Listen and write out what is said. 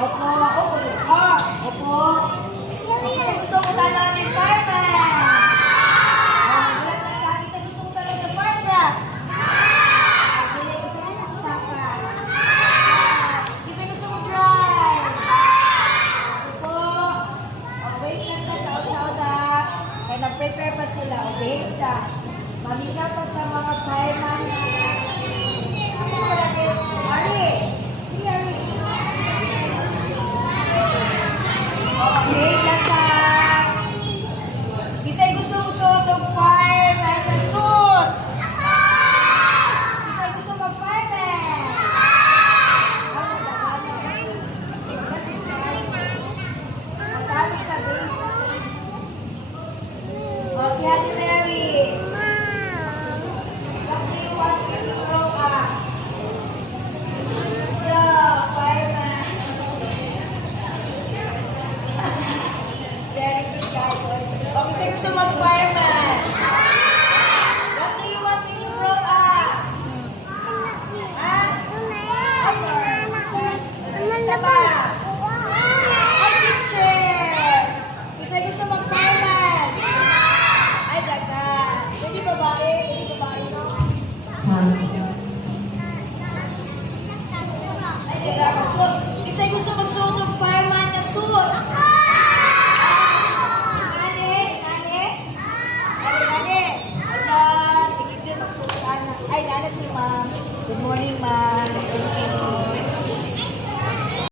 Opo. Opo. Opo. Kasi gusto ko talaga ng fireman. Kasi gusto ko talaga sa fireman. Kasi gusto ko saka. Kasi gusto ko drive. Opo. Wait lang na tao-tao na. Kaya nag-prepare pa sila. Wait na. Mamina pa sa mga fireman. Ako talaga. Ari. Ari. Okay, lata. Bisay gusto mo suot ng fireman na suit. Bisay gusto mag-fireman. Ang dami ka, babe. O, si Hadi na